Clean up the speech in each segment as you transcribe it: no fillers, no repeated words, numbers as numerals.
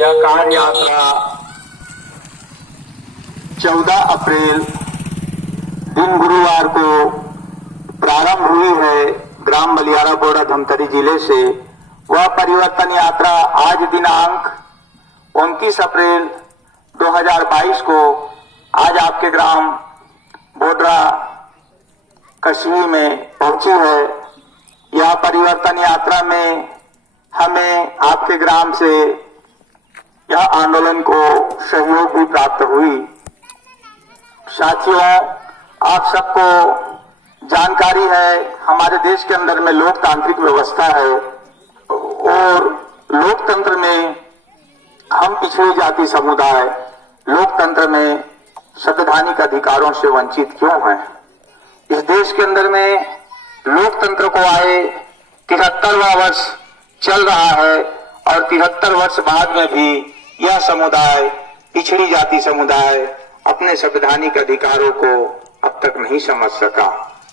यह कार्य यात्रा 14 अप्रैल दिन गुरुवार को प्रारंभ हुई है ग्राम बलियारा बोरा धमतरी जिले से। वह परिवर्तन यात्रा आज दिनांक 29 अप्रैल 2022 को आज आपके ग्राम बोडरा कस्बी में पहुंची है। यह परिवर्तन यात्रा में हमें आपके ग्राम से यह आंदोलन को सहयोग भी प्राप्त हुई। साथियों, आप सबको जानकारी है हमारे देश के अंदर में लोकतांत्रिक व्यवस्था है और लोकतंत्र में हम पिछड़ी जाति समुदाय लोकतंत्र में संवैधानिक अधिकारों से वंचित क्यों हैं। इस देश के अंदर में लोकतंत्र को आए 73वां वर्ष चल रहा है और 73 वर्ष बाद में भी यह समुदाय पिछड़ी जाति समुदाय अपने संवैधानिक अधिकारों को अब तक नहीं समझ सका।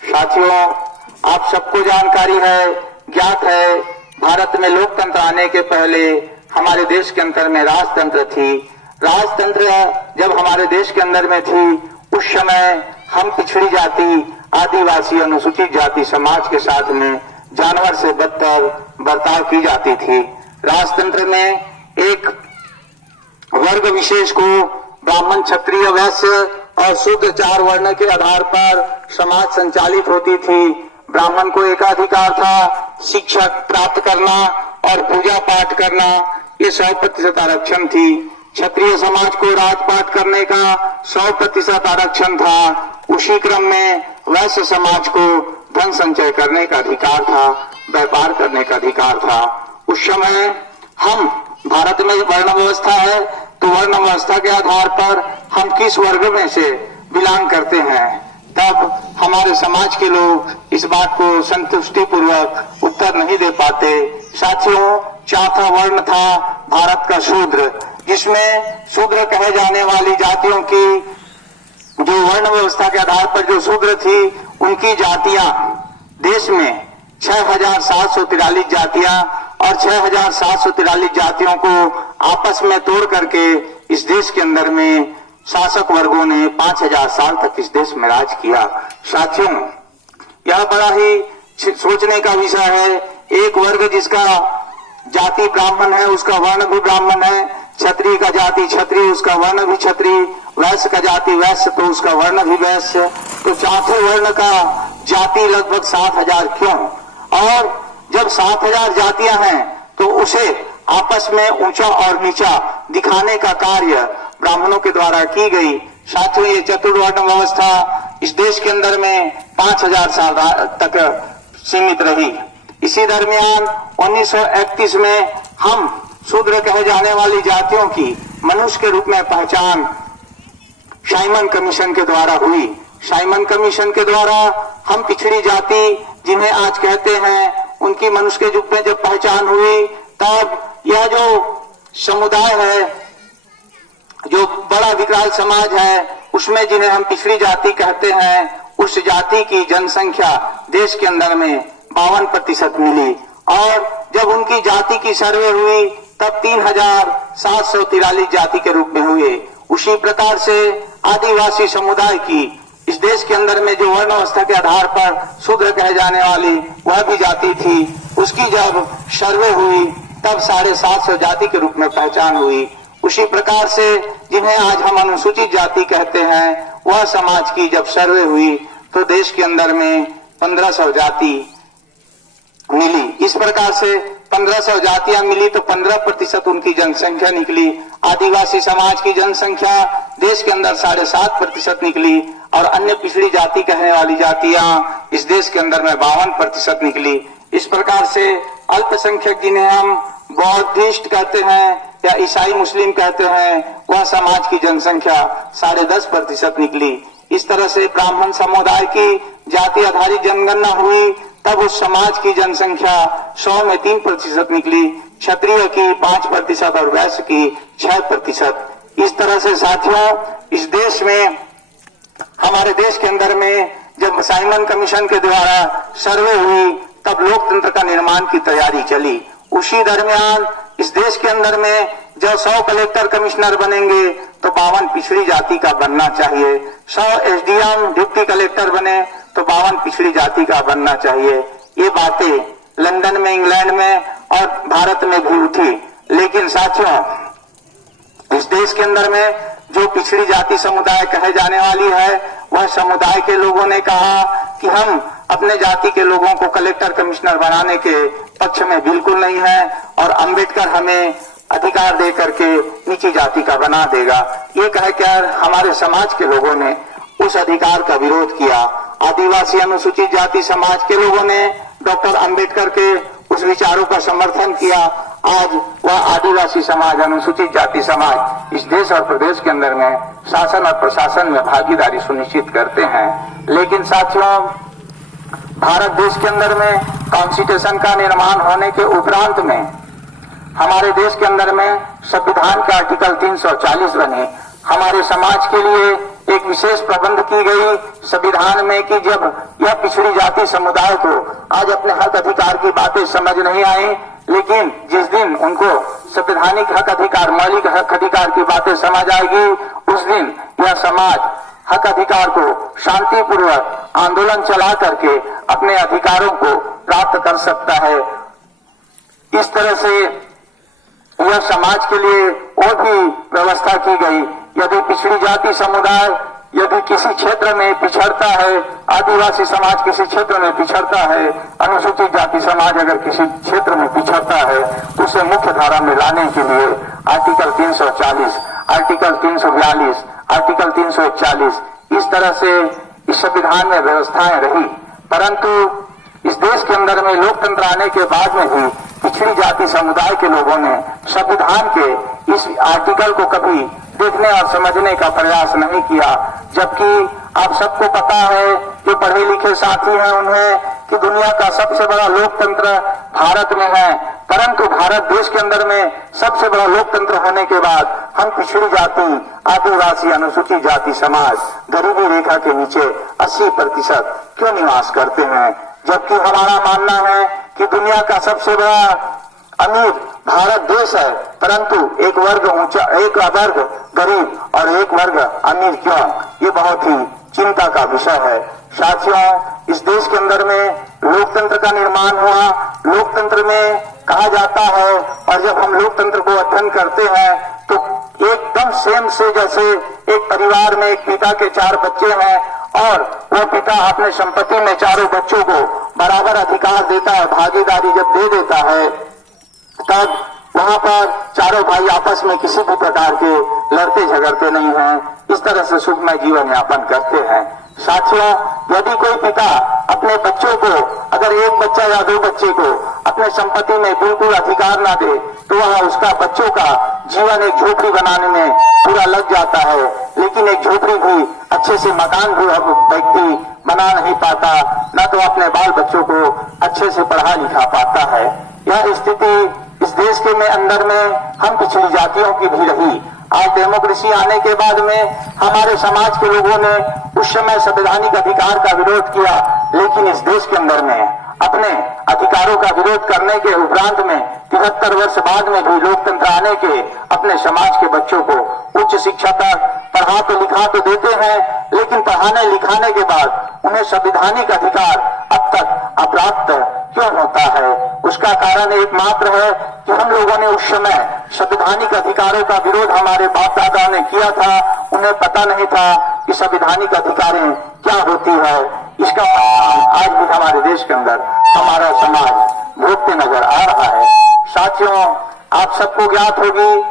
साथियों, आप सबको जानकारी है, ज्ञात है, भारत में लोकतंत्र आने के पहले हमारे देश के अंदर में राजतंत्र थी। राजतंत्र जब हमारे देश के अंदर में थी उस समय हम पिछड़ी जाति आदिवासी अनुसूचित जाति समाज के साथ में जानवर से बदतर बर्ताव की जाती थी। राजतंत्र में एक वर्ग विशेष को ब्राह्मण क्षत्रिय वैश्य और शूद्र 4 वर्ण के आधार पर समाज संचालित होती थी। ब्राह्मण को एकाधिकार था शिक्षा प्राप्त करना और पूजा पाठ करना, ये 100% आरक्षण थी। क्षत्रिय समाज को राजपाट करने का 100% आरक्षण था। उसी क्रम में वैश्य समाज को धन संचय करने का अधिकार था, व्यापार करने का अधिकार था। उस समय हम भारत में वर्ण व्यवस्था है तो वर्ण व्यवस्था के आधार पर हम किस वर्ग में से बिलोंग करते हैं, तब हमारे समाज के लोग इस बात को संतुष्टि पूर्वक उत्तर नहीं दे पाते। साथियों, चौथा वर्ण था भारत का शूद्र, जिसमें शूद्र कहे जाने वाली जातियों की जो वर्ण व्यवस्था के आधार पर जो शूद्र थी उनकी जातियां देश में 6,743 जातियां और 6,743 जातियों को आपस में तोड़ करके इस देश के अंदर में शासक वर्गों ने 5,000 साल तक इस देश में राज किया। साथियों, यह बड़ा ही सोचने का विषय है। एक वर्ग जिसका जाति ब्राह्मण है उसका वर्ण भी ब्राह्मण है, क्षत्रिय का जाति क्षत्रिय उसका वर्ण भी क्षत्रिय, वैश्य का जाति वैश्य तो उसका वर्ण भी वैश्य। तो चौथे वर्ण का जाति लगभग 7,000 क्यों? और जब 7,000 जातियां हैं तो उसे आपस में ऊंचा और नीचा दिखाने का कार्य ब्राह्मणों के द्वारा की गई। साथियों, ये चतुर्वर्ण व्यवस्था इस देश के अंदर में 5,000 साल तक सीमित रही। इसी दरमियान 1931 में हम शूद्र कहे जाने वाली जातियों की मनुष्य के रूप में पहचान साइमन कमीशन के द्वारा हुई। साइमन कमीशन के द्वारा हम पिछड़ी जाति जिन्हें आज कहते हैं उनकी मनुष्य के रूप में जब पहचान हुई, तब यह जो समुदाय है, जो बड़ा विकराल समाज है, उसमें जिन्हें हम पिछड़ी जाति कहते हैं, उस जाति की जनसंख्या देश के अंदर में 52% मिली। और जब उनकी जाति की सर्वे हुई तब 3,743 जाति के रूप में हुए। उसी प्रकार से आदिवासी समुदाय की इस देश के अंदर में जो वर्ण व्यवस्था के आधार पर शूद्र कहे जाने वाली वह भी जाति थी, उसकी जब सर्वे हुई तब 750 जाति के रूप में पहचान हुई। उसी प्रकार से जिन्हें आज हम अनुसूचित जाति कहते हैं, वह समाज की जब सर्वे हुई तो देश के अंदर में 1500 जाति मिली। इस प्रकार से 1500 जातियां मिली तो 15% उनकी जनसंख्या निकली। आदिवासी समाज की जनसंख्या देश के अंदर 7.5% निकली और अन्य पिछड़ी जाति कहने वाली जातियां इस देश के अंदर में 52% निकली। इस प्रकार से अल्पसंख्यक जिन्हें हम बौद्धिस्ट कहते हैं या ईसाई मुस्लिम कहते हैं, वह समाज की जनसंख्या 10.5% निकली। इस तरह से ब्राह्मण समुदाय की जाति आधारित जनगणना हुई तब उस समाज की जनसंख्या 100 में 3% निकली, क्षत्रिय की 5% और वैश्य की 6%। इस तरह से साथियों, इस देश में हमारे देश के अंदर में जब साइमन कमीशन के द्वारा सर्वे हुई तब लोकतंत्र का निर्माण की तैयारी चली। उसी दरमियान इस देश के अंदर में जो 100 कलेक्टर कमिश्नर बनेंगे तो 52 पिछड़ी जाति का बनना चाहिए। 100 एसडीएम डिप्टी कलेक्टर बने तो 52 पिछड़ी जाति का बनना चाहिए। ये बातें लंदन में, इंग्लैंड में और भारत में भी उठी। लेकिन साथियों, इस देश के अंदर में जो पिछड़ी जाति समुदाय कहे जाने वाली है, वह समुदाय के लोगों ने कहा कि हम अपने जाति के लोगों को कलेक्टर कमिश्नर बनाने के पक्ष में बिल्कुल नहीं है और अंबेडकर हमें अधिकार दे करके नीची जाति का बना देगा। ये कहकर हमारे समाज के लोगों ने उस अधिकार का विरोध किया। आदिवासी अनुसूचित जाति समाज के लोगों ने डॉक्टर अंबेडकर के उस विचारों का समर्थन किया। आज वह आदिवासी समाज, अनुसूचित जाति समाज इस देश और प्रदेश के अंदर में शासन और प्रशासन में भागीदारी सुनिश्चित करते हैं। लेकिन साथियों, भारत देश के अंदर में कॉन्स्टिट्यूशन का निर्माण होने के उपरांत में हमारे देश के अंदर में संविधान के आर्टिकल 340 बने। हमारे समाज के लिए एक विशेष प्रबंध की गई संविधान में कि जब यह पिछड़ी जाति समुदाय को आज अपने हक अधिकार की बातें समझ नहीं आई, लेकिन जिस दिन उनको संवैधानिक हक अधिकार, मौलिक हक अधिकार की बातें समझ आएगी, उस दिन यह समाज हक अधिकार को शांतिपूर्वक आंदोलन चला करके अपने अधिकारों को प्राप्त कर सकता है। इस तरह से यह समाज के लिए और भी व्यवस्था की गई। यदि पिछड़ी जाति समुदाय यदि किसी क्षेत्र में पिछड़ता है, आदिवासी समाज किसी क्षेत्र में पिछड़ता है, अनुसूचित जाति समाज अगर किसी क्षेत्र में पिछड़ता है, उसे मुख्य धारा में लाने के लिए आर्टिकल 340, आर्टिकल 342, आर्टिकल 341 इस तरह से इस संविधान में व्यवस्थाएं रही। परंतु इस देश के अंदर में लोकतंत्र आने के बाद में भी पिछड़ी जाति समुदाय के लोगों ने संविधान के इस आर्टिकल को कभी देखने और समझने का प्रयास नहीं किया। जबकि आप सबको पता है, जो पढ़े लिखे साथी हैं उन्हें, कि दुनिया का सबसे बड़ा लोकतंत्र भारत में है। परंतु भारत देश के अंदर में सबसे बड़ा लोकतंत्र होने के बाद हम पिछड़ी जाति, आदिवासी, अनुसूचित जाति समाज गरीबी रेखा के नीचे 80% क्यों निवास करते हैं? जबकि हमारा मानना है कि दुनिया का सबसे बड़ा अमीर भारत देश है, परंतु एक वर्ग ऊंचा, एक वर्ग गरीब और एक वर्ग अमीर क्यों? ये बहुत ही चिंता का विषय है। साथियों, इस देश के अंदर में लोकतंत्र का निर्माण हुआ। लोकतंत्र में कहा जाता है, और जब हम लोकतंत्र को अध्ययन करते हैं तो एकदम सेम से जैसे एक परिवार में एक पिता के 4 बच्चे हैं और वो पिता अपने संपत्ति में चारों बच्चों को बराबर अधिकार देता है, भागीदारी जब दे देता है, तब वहां पर चारों भाई आपस में किसी भी प्रकार के लड़ते झगड़ते नहीं हैं। इस तरह से सुखमय जीवन यापन करते हैं। साथियों, यदि कोई पिता अपने बच्चों को, अगर एक बच्चा या 2 बच्चे को अपने संपत्ति में बिल्कुल अधिकार ना दे, तो वह उसका बच्चों का जीवन एक झोपड़ी बनाने में पूरा लग जाता है। लेकिन एक झोपड़ी भी, अच्छे से मकान भी व्यक्ति बना नहीं पाता, न तो अपने बाल बच्चों को अच्छे से पढ़ा लिखा पाता है। यह स्थिति इस देश के में अंदर में हम पिछड़ी जातियों की भी रही। आज डेमोक्रेसी आने के बाद में हमारे समाज के लोगों ने उस समय संवैधानिक अधिकार का विरोध किया, लेकिन इस देश के अंदर में अपने अधिकारों का विरोध करने के उपरांत में 73 वर्ष बाद में भी लोकतंत्र आने के अपने समाज के बच्चों को उच्च शिक्षा तक पढ़ा तो लिखा तो देते हैं, लेकिन पढ़ाने लिखाने के बाद उन्हें संवैधानिक अधिकार अब तक अप्राप्त क्यों होता है? उसका कारण एकमात्र है कि हम लोगों ने उस समय संवैधानिक अधिकारों का विरोध हमारे बाप दादा ने किया था। उन्हें पता नहीं था कि संवैधानिक अधिकारें क्या होती है। इसका आज भी हमारे देश के अंदर हमारा समाज भोगते नजर आ रहा है। साथियों, आप सबको ज्ञात होगी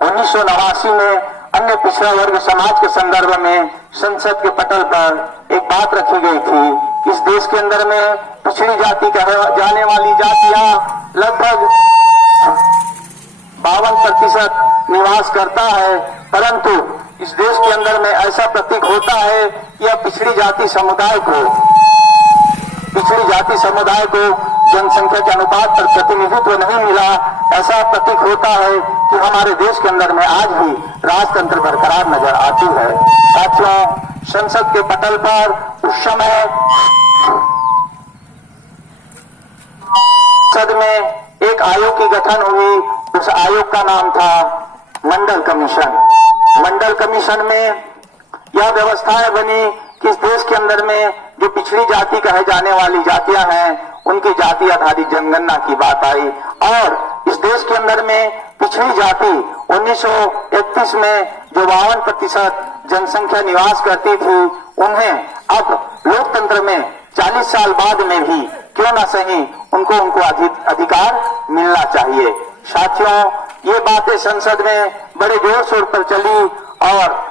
1989 में अन्य पिछड़ा वर्ग समाज के संदर्भ में संसद के पटल पर एक बात रखी गई थी। इस देश के अंदर में पिछड़ी जाति कहे जाने वाली जातियां लगभग 52% निवास करता है, परंतु इस देश के अंदर में ऐसा प्रतीक होता है कि यह पिछड़ी जाति समुदाय को जनसंख्या के अनुपात पर प्रतिनिधित्व नहीं मिला। ऐसा प्रतीक होता है कि हमारे देश के अंदर में आज भी राजतंत्र बरकरार नजर आती है। साथियों, संसद के पटल पर उस समय संसद में एक आयोग की गठन हुई। उस आयोग का नाम था मंडल कमीशन। मंडल कमीशन में यह व्यवस्थाएं बनी कि इस देश के अंदर में जो पिछड़ी जाति कहे जाने वाली जातियां हैं, उनकी जाति आधारित जनगणना की बात आई और इस देश के अंदर में पिछड़ी जाति 1931 में जो 52% जनसंख्या निवास करती थी, उन्हें अब लोकतंत्र में 40 साल बाद में भी क्यों ना सही उनको अधिकार मिलना चाहिए। साथियों, ये बातें संसद में बड़े जोर शोर पर चली और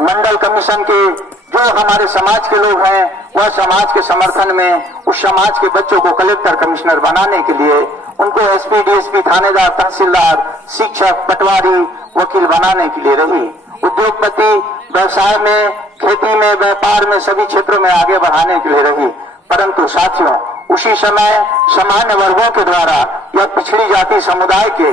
मंडल कमीशन के जो हमारे समाज के लोग हैं, वह समाज के समर्थन में उस समाज के बच्चों को कलेक्टर कमिश्नर बनाने के लिए, उनको एसपी डीएसपी थानेदार तहसीलदार शिक्षक पटवारी वकील बनाने के लिए रही। उद्योगपति व्यवसाय में, खेती में, व्यापार में, सभी क्षेत्रों में आगे बढ़ाने के लिए रही। परंतु साथियों, उसी समय सामान्य वर्गों के द्वारा या पिछड़ी जाति समुदाय के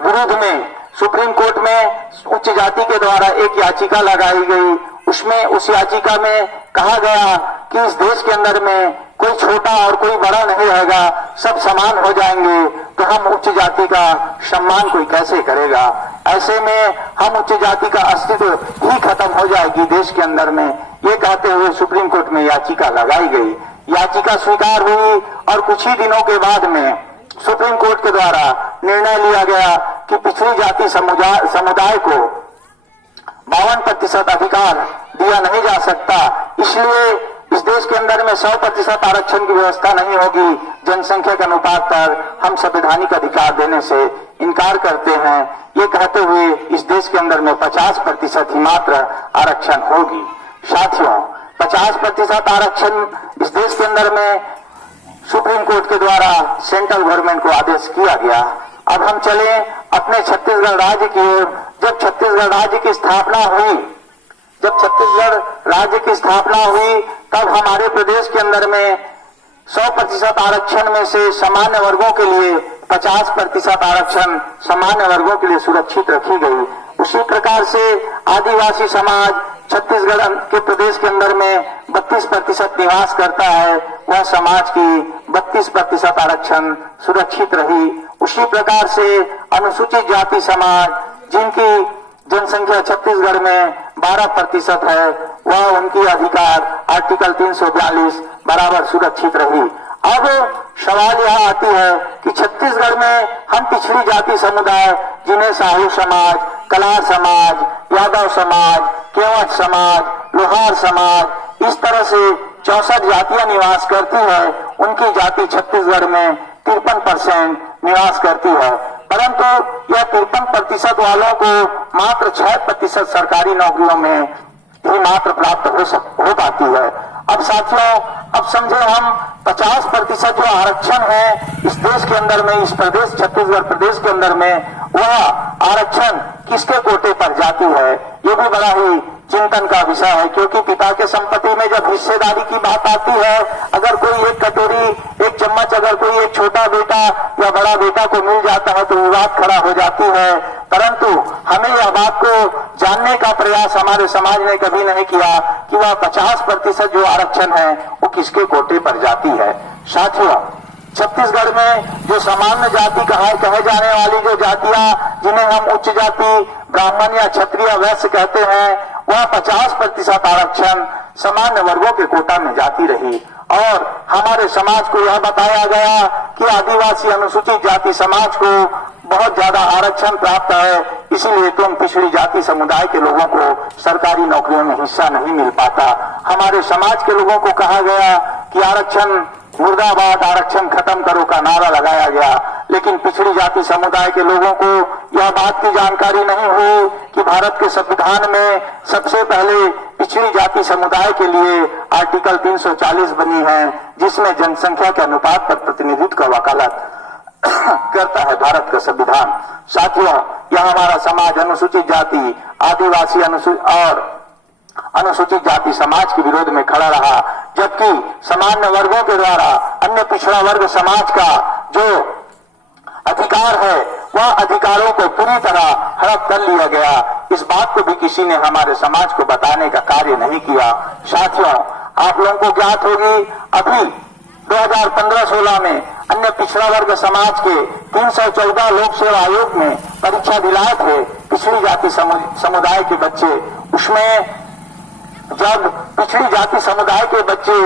विरुद्ध में सुप्रीम कोर्ट में उच्च जाति के द्वारा एक याचिका लगाई गई। उसमें उस याचिका में कहा गया कि इस देश के अंदर में कोई छोटा और कोई बड़ा नहीं रहेगा, सब समान हो जाएंगे, तो हम उच्च जाति का सम्मान कोई कैसे करेगा। ऐसे में हम उच्च जाति का अस्तित्व ही खत्म हो जाएगी देश के अंदर में, ये कहते हुए सुप्रीम कोर्ट में याचिका लगाई गई। याचिका स्वीकार हुई और कुछ ही दिनों के बाद में सुप्रीम कोर्ट के द्वारा निर्णय लिया गया कि पिछड़ी जाति समुदाय को 52% अधिकार दिया नहीं जा सकता। इसलिए इस देश के अंदर में 100% आरक्षण की व्यवस्था नहीं होगी। जनसंख्या के अनुपात पर हम संवैधानिक अधिकार देने से इनकार करते हैं, ये कहते हुए इस देश के अंदर में 50% ही मात्र आरक्षण होगी। साथियों, 50% आरक्षण इस देश के अंदर में सुप्रीम कोर्ट के द्वारा सेंट्रल गवर्नमेंट को आदेश किया गया। अब हम चले अपने छत्तीसगढ़ राज्य की ओर। जब छत्तीसगढ़ राज्य की स्थापना हुई, तब हमारे प्रदेश के अंदर में 100% आरक्षण में से सामान्य वर्गों के लिए 50% आरक्षण सामान्य वर्गों के लिए सुरक्षित रखी गई। उसी प्रकार से आदिवासी समाज छत्तीसगढ़ के प्रदेश के अंदर में 32% निवास करता है, वह समाज की 32% आरक्षण सुरक्षित रही। उसी प्रकार से अनुसूचित जाति समाज, जिनकी जनसंख्या छत्तीसगढ़ में 12% है, वह उनकी अधिकार आर्टिकल 342 बराबर सुरक्षित रही। अब सवाल यह आती है कि छत्तीसगढ़ में हम पिछड़ी जाति समुदाय, जिन्हें साहू समाज, कलार समाज, यादव समाज, केवट समाज, लोहार समाज, इस तरह से 64 जातियां निवास करती है, उनकी जाति छत्तीसगढ़ में 53% निवास करती है। परंतु यह 53% वालों को मात्र 6% सरकारी नौकरियों में ही मात्र प्राप्त हो पाती है। अब साथियों, अब समझे हम 50% जो आरक्षण है इस देश के अंदर में, इस प्रदेश छत्तीसगढ़ प्रदेश के अंदर में, वह आरक्षण किसके कोटे पर जाती है, ये भी बड़ा ही चिंतन का विषय है। क्योंकि पिता के संपत्ति में जब हिस्सेदारी की बात आती है, अगर कोई एक कटोरी, एक चम्मच अगर कोई एक छोटा बेटा या बड़ा बेटा को मिल जाता है तो विवाद खड़ा हो जाती है। परंतु हमें यह बात को जानने का प्रयास हमारे समाज ने कभी नहीं किया कि वह 50% जो आरक्षण है वो किसके कोटे पर जाती है। साथियों, छत्तीसगढ़ में जो सामान्य जाति कहे जाने वाली जो जातियां, जिन्हें हम उच्च जाति ब्राह्मण या क्षत्रिय वैश्य कहते हैं, वह 50% आरक्षण सामान्य वर्गों के कोटा में जाती रही। और हमारे समाज को यह बताया गया कि आदिवासी अनुसूचित जाति समाज को बहुत ज्यादा आरक्षण प्राप्त है, इसीलिए तुम पिछड़ी जाति समुदाय के लोगों को सरकारी नौकरियों में हिस्सा नहीं मिल पाता। हमारे समाज के लोगों को कहा गया कि आरक्षण मुर्दाबाद, आरक्षण खत्म करो का नारा लगाया गया, लेकिन पिछड़ी जाति समुदाय के लोगों को यह बात की जानकारी नहीं हुई कि भारत के संविधान में सबसे पहले पिछड़ी जाति समुदाय के लिए आर्टिकल 340 बनी है, जिसमें जनसंख्या के अनुपात पर प्रतिनिधित्व का वकालत करता है भारत का संविधान। साथियों, यह हमारा समाज अनुसूचित जाति, आदिवासी और अनुसूचित जाति समाज के विरोध में खड़ा रहा, जबकि सामान्य वर्गों के द्वारा अन्य पिछड़ा वर्ग समाज का जो अधिकार है वह अधिकारों को पूरी तरह हड़प कर लिया गया। इस बात को भी किसी ने हमारे समाज को बताने का कार्य नहीं किया। साथियों, आप लोगों को ज्ञात होगी, अभी 2015-16 में अन्य पिछड़ा वर्ग समाज के 314 लोक सेवा आयोग में परीक्षा दिलाए थे पिछड़ी जाति समुदाय के बच्चे। उसमें जब पिछड़ी जाति समुदाय के बच्चे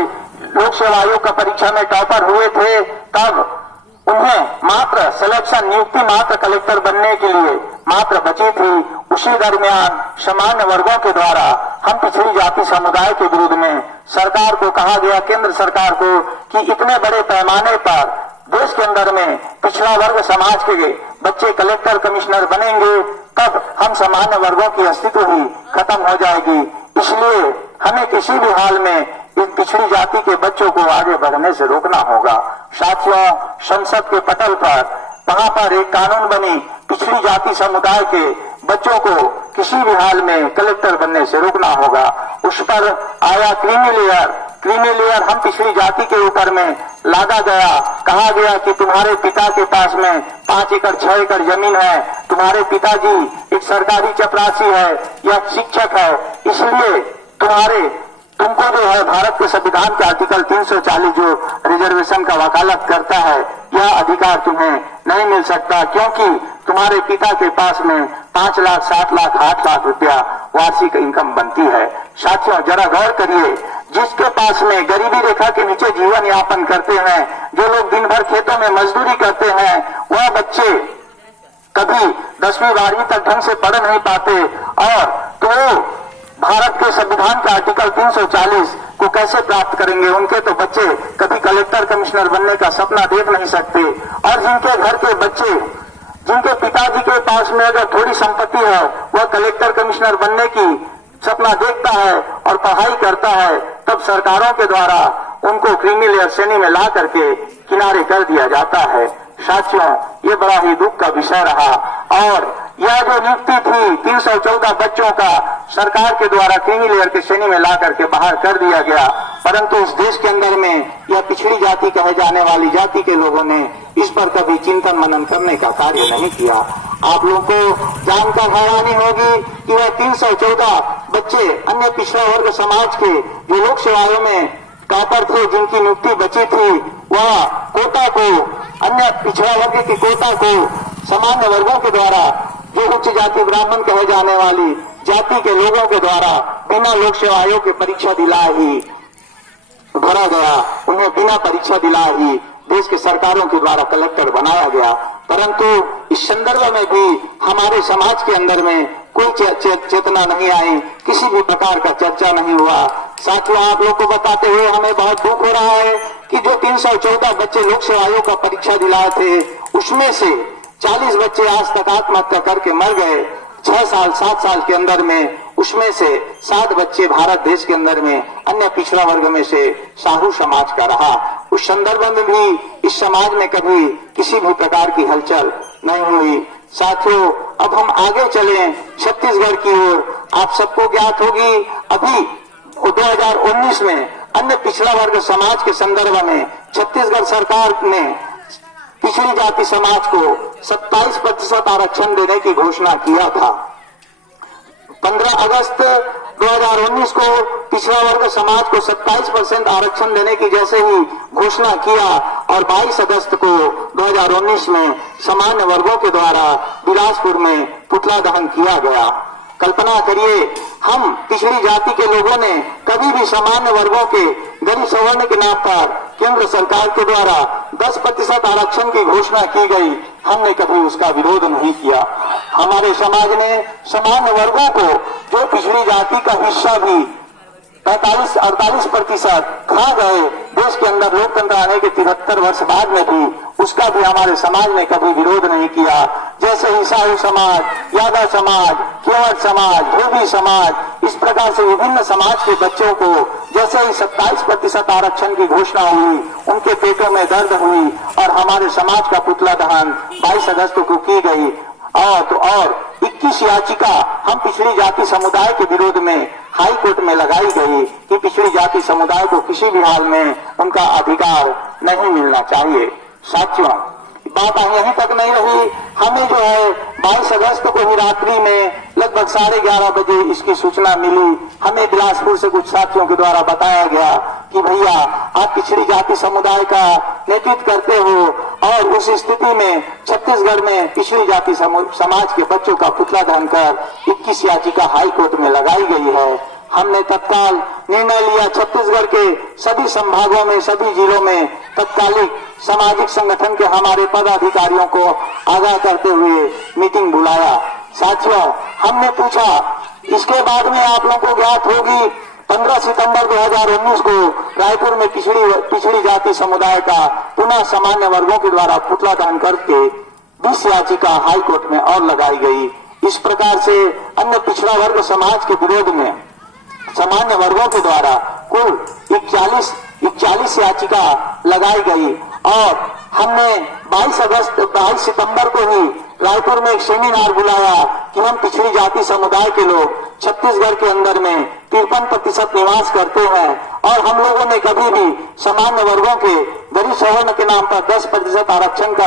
लोक सेवा आयोग का परीक्षा में टॉपर हुए थे, तब उन्हें मात्र सिलेक्शन नियुक्ति मात्र कलेक्टर बनने के लिए मात्र बची थी। उसी दरमियान सामान्य वर्गों के द्वारा हम पिछड़ी जाति समुदाय के विरुद्ध में सरकार को कहा गया, केंद्र सरकार को, कि इतने बड़े पैमाने पर देश के अंदर में पिछड़ा वर्ग समाज के बच्चे कलेक्टर कमिश्नर बनेंगे, तब हम सामान्य वर्गों की अस्तित्व ही खत्म हो जाएगी। इसलिए हमें किसी भी हाल में इन पिछड़ी जाति के बच्चों को आगे बढ़ने से रोकना होगा। साथियों, संसद के पटल पर वहां पर एक कानून बनी, पिछड़ी जाति समुदाय के बच्चों को किसी भी हाल में कलेक्टर बनने से रोकना होगा। उस पर आया क्रीमी लेयर हम पिछड़ी जाति के ऊपर में लादा गया। कहा गया कि तुम्हारे पिता के पास में 5 एकड़ 6 एकड़ जमीन है, तुम्हारे पिताजी एक सरकारी चपरासी है या शिक्षक है, इसलिए तुमको जो है भारत के संविधान के आर्टिकल 340 जो रिजर्वेशन का वकालत करता है, यह अधिकार तुम्हें नहीं मिल सकता, क्योंकि तुम्हारे पिता के पास में 5 लाख 7 लाख 8 लाख रुपया वार्षिक इनकम बनती है। साथियों, जरा गौर करिए, जिसके पास में गरीबी रेखा के नीचे जीवन यापन करते हैं, जो लोग दिन भर खेतों में मजदूरी करते हैं, वह बच्चे कभी 10वीं 12वीं तक ढंग से पढ़ नहीं पाते, और तो भारत के संविधान का आर्टिकल 340 को कैसे प्राप्त करेंगे? उनके तो बच्चे कभी कलेक्टर कमिश्नर बनने का सपना देख नहीं सकते। और जिनके घर के बच्चे, जिनके पिताजी के पास में अगर थोड़ी संपत्ति है, वह कलेक्टर कमिश्नर बनने की सपना देखता है और पढ़ाई करता है, तब सरकारों के द्वारा उनको क्रीमी लेयर श्रेणी में ला करके किनारे कर दिया जाता है। साथियों, ये बड़ा ही दुख का विषय रहा, और यह जो नियुक्ति थी 314 बच्चों का सरकार के द्वारा क्रीमी लेयर की श्रेणी में ला करके बाहर कर दिया गया, परंतु इस देश के अंदर में यह पिछड़ी जाति कहे जाने वाली जाति के लोगों ने इस पर कभी चिंतन मनन करने का कार्य नहीं किया। आप लोगों को जानकर हैरानी होगी कि वह 314 बच्चे अन्य पिछड़ा वर्ग समाज के जो लोक सेवाओं में टॉपर थे, जिनकी नियुक्ति बची थी, वह कोटा को, अन्य पिछड़ा वर्ग की कोटा को सामान्य वर्गों के द्वारा, जो उच्च जाति ब्राह्मण कहे जाने वाली जाति के लोगों के द्वारा बिना लोक सेवा आयोग की परीक्षा दिलाए ही भरा गया। उन्हें बिना परीक्षा दिलाए ही देश के सरकारों के द्वारा कलेक्टर बनाया गया। परंतु इस संदर्भ में भी हमारे समाज के अंदर में कोई चेतना नहीं आई, किसी भी प्रकार का चर्चा नहीं हुआ। साथियों, आप लोग को बताते हुए हमें बहुत दुख हो रहा है कि जो 314 बच्चे लोक सेवा आयोग का परीक्षा दिलाए थे, उसमें से 40 बच्चे आज तक आत्महत्या करके मर गए। 6 साल 7 साल के अंदर में उसमें से 7 बच्चे भारत देश के अंदर में अन्य पिछड़ा वर्ग में से साहू समाज का रहा। उस संदर्भ में भी इस समाज में कभी किसी भी प्रकार की हलचल नहीं हुई। साथियों, अब हम आगे चलें छत्तीसगढ़ की ओर। आप सबको ज्ञात होगी, अभी 2019 में अन्य पिछड़ा वर्ग समाज के संदर्भ में छत्तीसगढ़ सरकार ने पिछड़ी जाति समाज को 27% आरक्षण देने की घोषणा किया था। 15 अगस्त 2019 को पिछड़ा वर्ग समाज को 27% आरक्षण देने की जैसे ही घोषणा किया, और 22 अगस्त को 2019 में सामान्य वर्गों के द्वारा बिलासपुर में पुतला दहन किया गया। कल्पना करिए, हम पिछड़ी जाति के लोगों ने कभी भी सामान्य वर्गों के गरीब सवर्ण के नाम पर केंद्र सरकार के द्वारा 10% आरक्षण की घोषणा की गई, हमने कभी उसका विरोध नहीं किया। हमारे समाज ने सामान्य वर्गों को, जो पिछड़ी जाति का हिस्सा भी 45-48% खा गए देश के अंदर लोकतंत्र आने के 73 वर्ष बाद में भी, उसका भी हमारे समाज ने कभी विरोध नहीं किया। जैसे ही साहू समाज, यादव समाज, केवट समाज, धोबी समाज, इस प्रकार से विभिन्न समाज के बच्चों को जैसे ही 27% आरक्षण की घोषणा हुई, उनके पेटों में दर्द हुई और हमारे समाज का पुतला दहन 22 अगस्त को की गई। और 21 याचिका हम पिछड़ी जाति समुदाय के विरोध में हाई कोर्ट में लगाई गई कि पिछड़ी जाति समुदाय को किसी भी हाल में उनका अधिकार नहीं मिलना चाहिए। साथियों, बात यहीं तक नहीं रही, हमें जो है 22 अगस्त को ही रात्रि में लगभग 11:30 बजे इसकी सूचना मिली। हमें बिलासपुर से कुछ साथियों के द्वारा बताया गया कि भैया आप पिछड़ी जाति समुदाय का नेतृत्व करते हो और उस स्थिति में छत्तीसगढ़ में पिछड़ी जाति समाज के बच्चों का पुतला दहन कर 21 याचिका हाई कोर्ट में लगाई गई है। हमने तत्काल निर्णय लिया, छत्तीसगढ़ के सभी संभागों में, सभी जिलों में तत्कालिक सामाजिक संगठन के हमारे पदाधिकारियों को आगाह करते हुए मीटिंग बुलाया। साथियों, हमने पूछा, इसके बाद में आप लोगों को ज्ञात होगी 15 सितंबर 2019 को रायपुर में पिछड़ी जाति समुदाय का पुनः सामान्य वर्गों के द्वारा पुतला दहन करके 20 याचिका हाई कोर्ट में और लगाई गई। इस प्रकार से अन्य पिछड़ा वर्ग समाज के विरोध में सामान्य वर्गों के द्वारा कुल 41 याचिका लगाई गई और हमने 22 सितंबर को ही रायपुर में एक सेमिनार बुलाया कि हम पिछड़ी जाति समुदाय के लोग छत्तीसगढ़ के अंदर में 53% निवास करते हैं और हम लोगों ने कभी भी सामान्य वर्गों के गरीब सवर्ण के नाम पर 10% आरक्षण का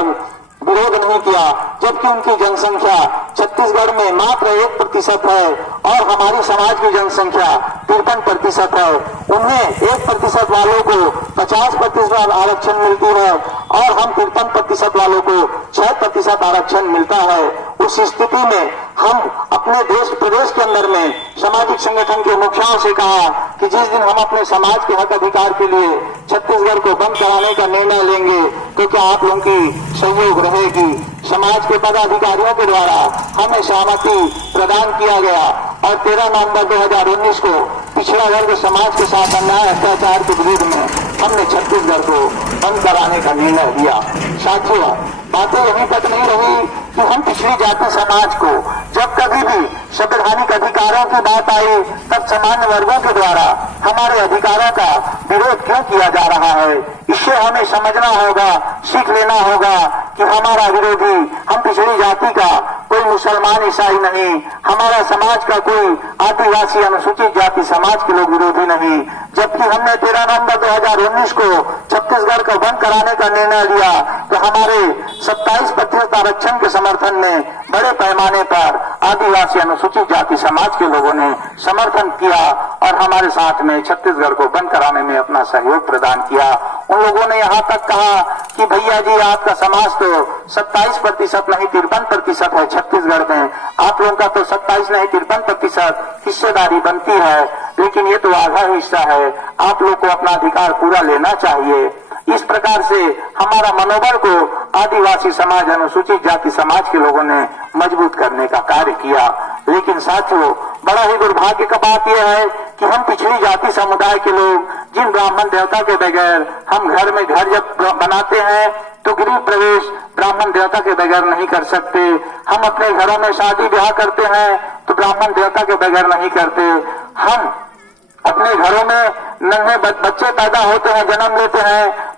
विरोध नहीं किया, जबकि उनकी जनसंख्या छत्तीसगढ़ में मात्र 1% है और हमारी समाज की जनसंख्या 53% है। उन्हें 1% वालों को 50% आरक्षण मिलती है और हम 53% वालों को 6% आरक्षण मिलता है। उस स्थिति में हम अपने प्रदेश के अंदर में सामाजिक संगठन के मुखियाओं से कहा कि जिस दिन हम अपने समाज के हक अधिकार के लिए छत्तीसगढ़ को बंद कराने का निर्णय लेंगे तो क्या आप लोगों की सहयोग रहेगी। समाज के पदाधिकारियों के द्वारा हमें सहमति प्रदान किया गया और 13 नवंबर 2019 को पिछड़ा वर्ग समाज के साथ अन्याय अत्याचार के विरुद्ध में हमने छत्तीसगढ़ को बंद कराने का निर्णय लिया। साथियों, बातें यहीं तक नहीं रही कि हम पिछड़ी जाति समाज को जब कभी भी संवैधानिक अधिकारों की बात आई तब सामान्य वर्गों के द्वारा हमारे अधिकारों का विरोध क्यों किया जा रहा है। इससे हमें समझना होगा, सीख लेना होगा कि हमारा विरोधी हम पिछड़ी जाति का कोई मुसलमान ईसाई नहीं, हमारा समाज का कोई आदिवासी अनुसूचित जाति समाज के लोग विरोधी नहीं। जबकि हमने 13 नवंबर 2019 को छत्तीसगढ़ को बंद कराने का निर्णय लिया तो हमारे 27% आरक्षण के समर्थन में बड़े पैमाने पर आदिवासी अनुसूचित जाति समाज के लोगों ने समर्थन किया और हमारे साथ में छत्तीसगढ़ को बंद कराने में अपना सहयोग प्रदान किया। उन लोगों ने यहाँ तक कहा कि भैया जी, आपका समाज तो 27% नहीं 53% है छत्तीसगढ़ में, आप लोगों का तो 27 नहीं 53% हिस्सेदारी बनती है, लेकिन ये तो आधा हिस्सा है, आप लोग को अपना अधिकार पूरा लेना चाहिए। इस प्रकार से हमारा मनोबल को आदिवासी समाज अनुसूचित जाति समाज के लोगों ने मजबूत करने का कार्य किया। लेकिन साथियों, बड़ा ही दुर्भाग्य का बात यह है कि हम पिछड़ी जाति समुदाय के लोग जिन ब्राह्मण देवता के बगैर हम घर में घर जब बनाते हैं तो गृह प्रवेश ब्राह्मण देवता के बगैर नहीं कर सकते। हम अपने घरों में शादी ब्याह करते हैं तो ब्राह्मण देवता के बगैर नहीं करते। हम अपने घरों में नन्हे बच्चे पैदा होते हैं, जन्म लेते हैं